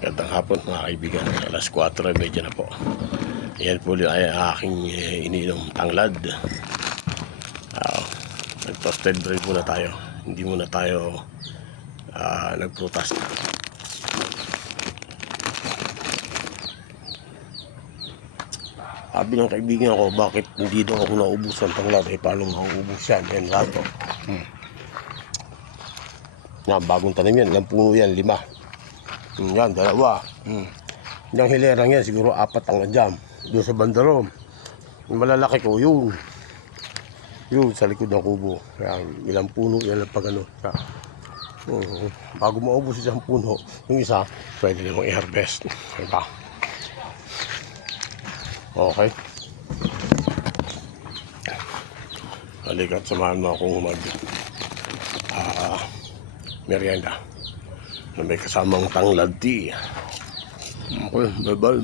Gandang hapon mga kaibigan. Alas 4:30 na po. Yan po ay aking iniinom tanglad. Nag-toasted bread muna tayo. Hindi muna tayo nagprutas. Sabi ng kaibigan ko, bakit hindi daw ako naubusan tanglad? Paano mauubos yan? Yan rato. Bagong tanim yan. Ilang puno yan? 5. Yan, 2. Yung hilerang yan, siguro 4 ang nandiyan. Doon sa bandarom. Yung malalaki ko, yun sa likod ng kubo. Yan, ilang puno yan pag ano. Bago maubos isang puno, yung isa, pwede namang i-harvest. Diba? Okay. Halika't samahan mo akong merienda na may kasamang tanglad tea. Okay, bye-bye.